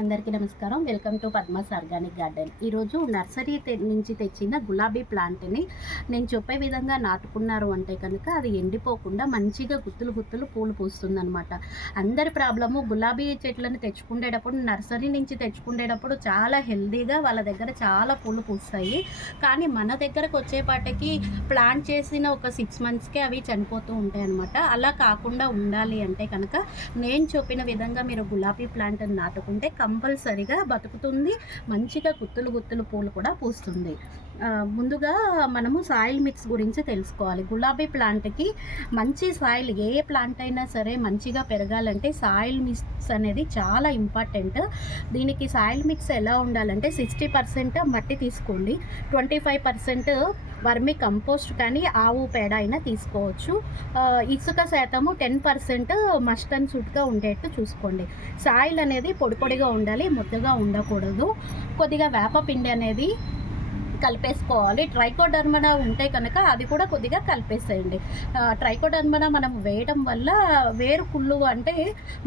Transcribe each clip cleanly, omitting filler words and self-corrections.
అందరికీ నమస్కారం. Welcome to Padma's organic garden. ఈరోజు నర్సరీ నుంచి తెచ్చిన గులాబీ ప్లాంట్ని నేను చెప్పే విధంగా నాటుకున్నారు అంటే కనుక అది ఎండిపోకుండా మంచిగా గుత్తులు గుత్తులు పూలు పూస్తుందనమాట. అందరి ప్రాబ్లము గులాబీ చెట్లను తెచ్చుకునేటప్పుడు నర్సరీ నుంచి తెచ్చుకునేటప్పుడు చాలా హెల్దీగా వాళ్ళ దగ్గర చాలా పూలు పూస్తాయి. కానీ మన దగ్గరకు వచ్చేపాటికి ప్లాంట్ చేసిన ఒక 6 మంత్స్కే అవి చనిపోతూ ఉంటాయి అనమాట. అలా కాకుండా ఉండాలి అంటే కనుక నేను చెప్పిన విధంగా మీరు గులాబీ ప్లాంట్ని నాటుకుంటే కంపల్సరిగా బతుకుతుంది. మంచిగా గుత్తులు గుత్తులు పూలు కూడా పూస్తుంది. ముందుగా మనము సాయిల్ మిక్స్ గురించి తెలుసుకోవాలి. గులాబీ ప్లాంట్కి మంచి సాయిల్, ఏ ప్లాంట్ అయినా సరే మంచిగా పెరగాలంటే సాయిల్ మిక్స్ అనేది చాలా ఇంపార్టెంట్. దీనికి సాయిల్ మిక్స్ ఎలా ఉండాలంటే 60% మట్టి తీసుకోండి, 25% వర్మి కంపోస్ట్ కానీ ఆవు పేడ అయినా తీసుకోవచ్చు. ఇసుక శాతము 10% మస్ట్ అండ్ సుట్గా ఉండేట్టు చూసుకోండి. సాయిల్ అనేది పొడి పొడిగా ఉండాలి, ముద్దగా ఉండకూడదు. కొద్దిగా వేపపిండి అనేది కలిపేసుకోవాలి. ట్రైకోడర్మనా ఉంటే కనుక అది కూడా కొద్దిగా కలిపేసేయండి. ట్రైకోడర్మనా మనం వేయడం వల్ల వేరు కుళ్ళు అంటే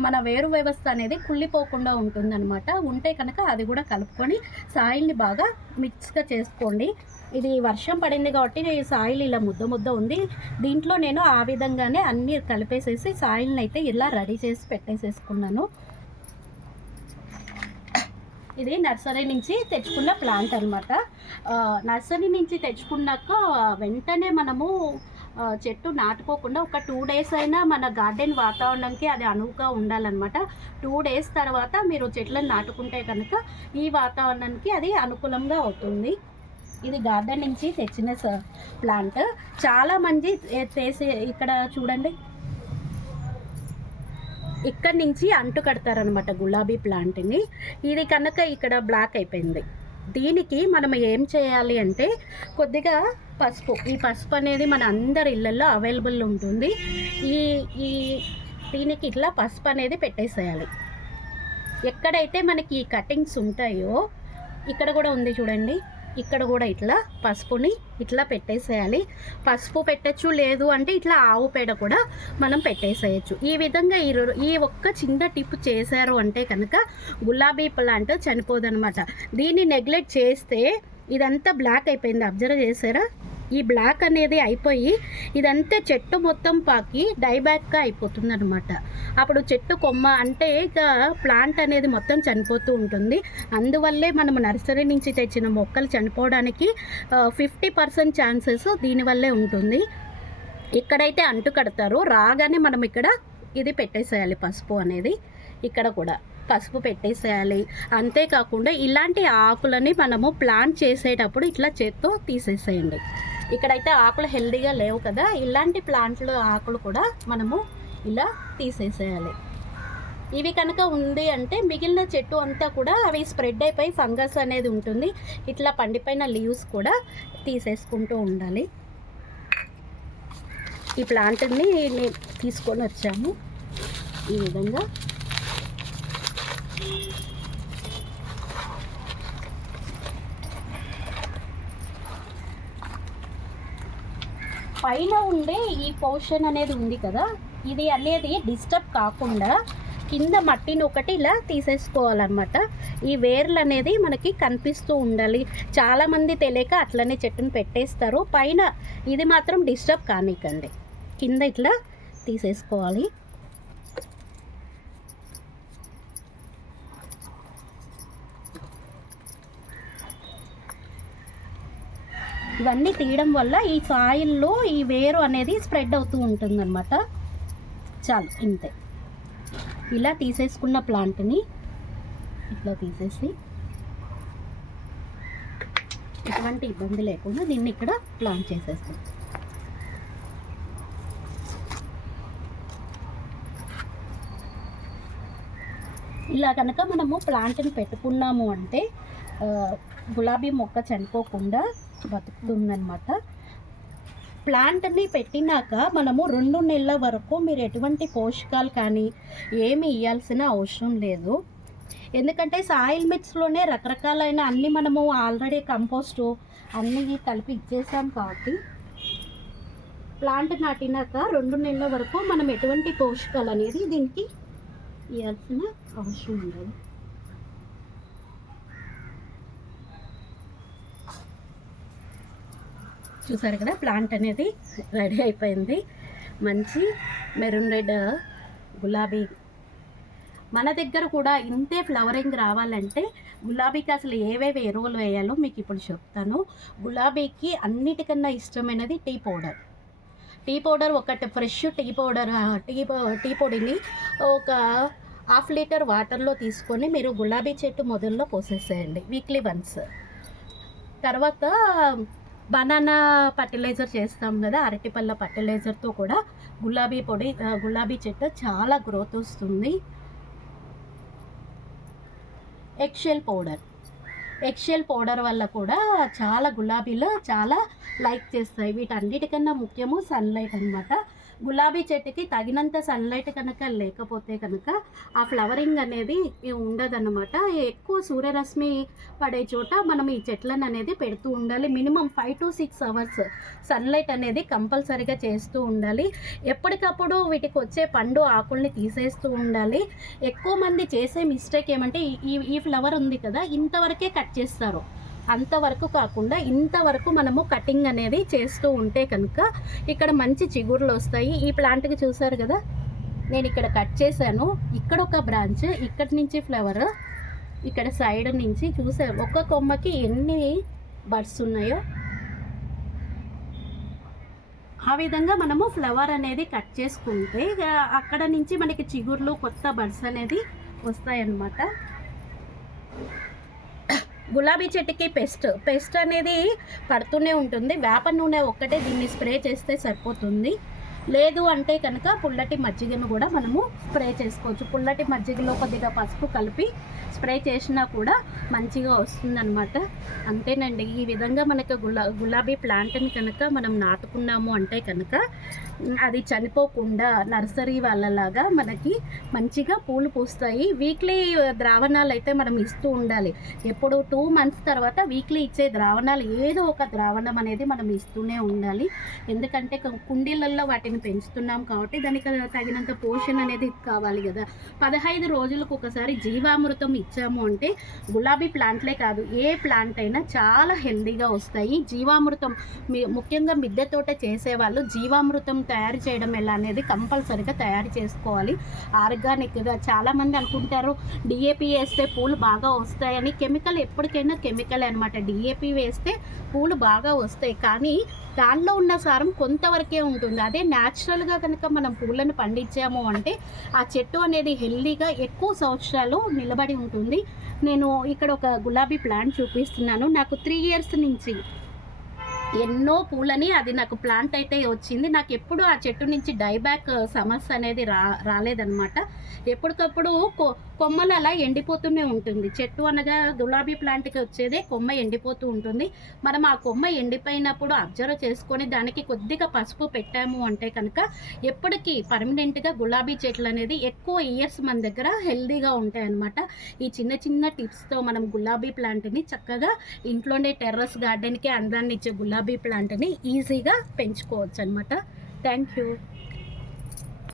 మన వేరు వ్యవస్థ అనేది కుళ్ళిపోకుండా ఉంటుందన్నమాట. ఉంటే కనుక అది కూడా కలుపుకొని సాయిల్ని బాగా మిక్స్గా చేసుకోండి. ఇది వర్షం పడింది కాబట్టి సాయిల్ ఇలా ముద్ద ముద్ద ఉంది. దీంట్లో నేను ఆ విధంగానే అన్నీ కలిపేసేసి సాయిల్ని అయితే ఇలా రెడీ చేసి పెట్టేసేసుకున్నాను. ఇది నర్సరీ నుంచి తెచ్చుకున్న ప్లాంట్ అనమాట. నర్సరీ నుంచి తెచ్చుకున్నాక వెంటనే మనము చెట్టు నాటుకోకుండా ఒక 2 డేస్ అయినా మన గార్డెన్ వాతావరణంకి అది అనువుగా ఉండాలన్నమాట. 2 డేస్ తర్వాత మీరు చెట్లను నాటుకుంటే కనుక ఈ వాతావరణానికి అది అనుకూలంగా అవుతుంది. ఇది గార్డెన్ నుంచి తెచ్చిన ప్లాంట్. చాలామంది ఇక్కడ చూడండి, ఇక్కడ నుంచి అంటు కడతారనమాట గులాబీ ప్లాంట్ని. ఇది కనుక ఇక్కడ బ్లాక్ అయిపోయింది. దీనికి మనం ఏం చేయాలి అంటే కొద్దిగా పసుపు, ఈ పసుపు అనేది మన అందరి ఇళ్ళల్లో అవైలబుల్ ఉంటుంది. ఈ ఈ దీనికి ఇట్లా పసుపు అనేది పెట్టేసేయాలి. ఎక్కడైతే మనకి ఈ కటింగ్స్ ఉంటాయో ఇక్కడ కూడా ఉంది చూడండి, ఇక్కడ కూడా ఇట్లా పసుపుని ఇట్లా పెట్టేసేయాలి. పసుపు పెట్టచ్చు, లేదు అంటే ఇట్లా ఆవు పేడ కూడా మనం పెట్టేసేయచ్చు. ఈ విధంగా ఈ ఒక్క చిన్న టిప్ చేశారు అంటే కనుక గులాబీ ప్లాంట్ చనిపోదనమాట. దీన్ని నెగ్లెక్ట్ చేస్తే ఇదంతా బ్లాక్ అయిపోయింది. అబ్జర్వ్ చేశారా? ఈ బ్లాక్ అనేది అయిపోయి ఇదంతా చెట్టు మొత్తం పాకి డైబ్యాక్గా అయిపోతుంది అనమాట. అప్పుడు చెట్టు కొమ్మ అంటే ఇక ప్లాంట్ అనేది మొత్తం చనిపోతూ ఉంటుంది. అందువల్లే మనము నర్సరీ నుంచి తెచ్చిన మొక్కలు చనిపోవడానికి 50% ఛాన్సెస్ దీనివల్లే ఉంటుంది. ఇక్కడైతే అంటు కడతారు, రాగానే మనం ఇక్కడ ఇది పెట్టేసేయాలి పసుపు అనేది. ఇక్కడ కూడా పసుపు పెట్టేసేయాలి. అంతేకాకుండా ఇలాంటి ఆకులని మనము ప్లాంట్ చేసేటప్పుడు ఇట్లా చేత్తో తీసేసేయండి. ఇక్కడైతే ఆకులు హెల్దీగా లేవు కదా, ఇలాంటి ప్లాంట్లు ఆకులు కూడా మనము ఇలా తీసేసేయాలి. ఇవి కనుక ఉంది అంటే మిగిలిన చెట్టు అంతా కూడా అవి స్ప్రెడ్ అయిపోయి ఫంగస్ అనేది ఉంటుంది. ఇట్లా పండిపోయిన లీవ్స్ కూడా తీసేసుకుంటూ ఉండాలి. ఈ ప్లాంట్ని తీసుకొని వచ్చాము ఈ విధంగా. పైన ఉండే ఈ పోర్షన్ అనేది ఉంది కదా, ఇది అనేది డిస్టర్బ్ కాకుండా కింద మట్టిని ఒకటి ఇలా తీసేసుకోవాలన్నమాట. ఈ వేర్లు అనేది మనకి కనిపిస్తూ ఉండాలి. చాలామంది తెలియక అట్లనే చెట్టును పెట్టేస్తారు. పైన ఇది మాత్రం డిస్టర్బ్ కానికండి, కింద ఇట్లా తీసేసుకోవాలి. ఇవన్నీ తీయడం వల్ల ఈ సాయిల్లో ఈ వేరు అనేది స్ప్రెడ్ అవుతూ ఉంటుందన్నమాట. చాలు, ఇంతే. ఇలా తీసేసుకున్న ప్లాంట్ని ఇట్లా తీసేసి ఎటువంటి ఇబ్బంది లేకుండా దీన్ని ఇక్కడ ప్లాంట్ చేసేస్తాం. ఇలా కనుక మనము ప్లాంట్ని పెట్టుకున్నాము అంటే గులాబీ మొక్క చనిపోకుండా బతుకుతుందన్నమాట. ప్లాంట్ని పెట్టినాక మనము 2 నెలల వరకు మీరు ఎటువంటి పోషకాలు కానీ ఏమి ఇవ్వాల్సిన అవసరం లేదు. ఎందుకంటే సాయిల్ మిక్స్లోనే రకరకాలైన అన్నీ మనము ఆల్రెడీ కంపోస్టు అన్నీ కలిపి ఇచ్చేసాం కాబట్టి ప్లాంట్ నాటినాక 2 నెలల వరకు మనం ఎటువంటి పోషకాలు అనేది దీనికి ఇవ్వాల్సిన అవసరం ఉండదు. చూసారు కదా ప్లాంట్ అనేది రెడీ అయిపోయింది. మంచి మెరూన్ రెడ్ గులాబీ. మన దగ్గర కూడా ఇంతే ఫ్లవరింగ్ రావాలంటే గులాబీకి అసలు ఏవేవి ఎరువులు వేయాలో మీకు ఇప్పుడు చెప్తాను. గులాబీకి అన్నిటికన్నా ఇష్టమైనది టీ పౌడర్. టీ పౌడర్ ఒకటి ఫ్రెష్ టీ పౌడర్ టీ పొడిని ఒక 1/2 లీటర్ వాటర్లో తీసుకొని మీరు గులాబీ చెట్టు మొదల్లో పోసేసేయండి వీక్లీ వన్స్. తర్వాత బనానా ఫర్టిలైజర్ చేస్తాం కదా, అరటిపళ్ళ ఫర్టిలైజర్తో కూడా గులాబీ చెట్టు చాలా గ్రోత్ వస్తుంది. ఎగ్షెల్ పౌడర్ వల్ల కూడా చాలా గులాబీలు చాలా లైక్ చేస్తాయి. వీటన్నిటికన్నా ముఖ్యము సన్లైట్ అనమాట. గులాబీ చెట్టుకి తగినంత సన్లైట్ కనుక లేకపోతే కనుక ఆ ఫ్లవరింగ్ అనేది ఉండదన్నమాట. ఎక్కువ సూర్యరశ్మి పడే చోట మనం ఈ చెట్లను అనేది పెడుతూ ఉండాలి. మినిమం 5 to 6 అవర్స్ సన్లైట్ అనేది కంపల్సరీగా చేస్తూ ఉండాలి. ఎప్పటికప్పుడు వీటికి వచ్చే పండు ఆకుల్ని తీసేస్తూ ఉండాలి. ఎక్కువ మంది చేసే మిస్టేక్ ఏమంటే ఈ ఫ్లవర్ ఉంది కదా, ఇంతవరకే కట్ చేస్తారు. అంతవరకు కాకుండా ఇంతవరకు మనము కటింగ్ అనేది చేస్తూ ఉంటే కనుక ఇక్కడ మంచి చిగుర్లు వస్తాయి. ఈ ప్లాంట్కి చూసారు కదా, నేను ఇక్కడ కట్ చేశాను. ఇక్కడ ఒక బ్రాంచ్, ఇక్కడి నుంచి ఫ్లవర్, ఇక్కడ సైడ్ నుంచి చూసారు ఒక్క కొమ్మకి ఎన్ని బడ్స్ ఉన్నాయో. ఆ విధంగా మనము ఫ్లవర్ అనేది కట్ చేసుకుంటే అక్కడ నుంచి మనకి చిగుర్లు కొత్త బడ్స్ అనేది వస్తాయన్నమాట. గులాబీ చెట్టుకి పెస్ట్ అనేది పడుతూనే ఉంటుంది. వేప నూనె ఒక్కటే దీన్ని స్ప్రే చేస్తే సరిపోతుంది. లేదు అంటే కనుక పుల్లటి మజ్జిగను కూడా మనము స్ప్రే చేసుకోవచ్చు. పుల్లటి మజ్జిగలో కొద్దిగా పసుపు కలిపి స్ప్రే చేసినా కూడా మంచిగా వస్తుందన్నమాట. అంతేనండి. ఈ విధంగా మనకు గులాబీ ప్లాంట్ని కనుక మనం నాటుకున్నాము అంటే కనుక అది చనిపోకుండా నర్సరీ వాళ్ళలాగా మనకి మంచిగా పూలు పూస్తాయి. వీక్లీ ద్రావణాలు అయితే మనం ఇస్తూ ఉండాలి. ఎప్పుడు 2 months తర్వాత వీక్లీ ఇచ్చే ద్రావణాలు ఏదో ఒక ద్రావణం అనేది మనం ఇస్తూనే ఉండాలి. ఎందుకంటే కుండీలలో వాటిని పెంచుతున్నాం కాబట్టి దానికి తగినంత పోషణ అనేది కావాలి కదా. 15 రోజులకు ఒకసారి జీవామృతం ఇచ్చాము అంటే గులాబీ ప్లాంట్లే కాదు ఏ ప్లాంట్ అయినా చాలా హెల్దీగా వస్తాయి. జీవామృతం ముఖ్యంగా మిద్దె తోట చేసేవాళ్ళు జీవామృతం తయారు చేయడం ఎలా అనేది కంపల్సరీగా తయారు చేసుకోవాలి ఆర్గానిక్గా. చాలామంది అనుకుంటారు డిఏపి వేస్తే పూలు బాగా వస్తాయని. కెమికల్ ఎప్పటికైనా కెమికల్ అనమాట. డిఏపి వేస్తే పూలు బాగా వస్తాయి కానీ దానిలో ఉన్న సారం కొంతవరకే ఉంటుంది. అదే న్యాచురల్గా కనుక మనం పూలను పండించాము అంటే ఆ చెట్టు అనేది హెల్దీగా ఎక్కువ సంవత్సరాలు నిలబడి ఉంటుంది. నేను ఇక్కడ ఒక గులాబీ ప్లాంట్ చూపిస్తున్నాను. నాకు 3 years నుంచి ఎన్నో పూలని అది నాకు ప్లాంట్ అయితే వచ్చింది. నాకు ఎప్పుడు ఆ చెట్టు నుంచి డైబ్యాక్ సమస్య అనేది రాలేదన్నమాట. ఎప్పటికప్పుడు కొమ్మలు అలా ఎండిపోతూనే ఉంటుంది. చెట్టు అనగా గులాబీ ప్లాంట్కి వచ్చేదే కొమ్మ ఎండిపోతూ ఉంటుంది. మనం ఆ కొమ్మ ఎండిపోయినప్పుడు అబ్జర్వ్ చేసుకొని దానికి కొద్దిగా పసుపు పెట్టాము అంటే కనుక ఎప్పటికీ పర్మనెంట్గా గులాబీ చెట్లు అనేది ఎక్కువ ఇయర్స్ మన దగ్గర హెల్దీగా ఉంటాయి అన్నమాట. ఈ చిన్న చిన్న టిప్స్తో మనం గులాబీ ప్లాంట్ని చక్కగా ఇంట్లోనే టెర్రస్ గార్డెన్కి అందాన్ని ఇచ్చే గులాబీ ప్లాంట్ని ఈజీగా పెంచుకోవచ్చు అనమాట. Thank you.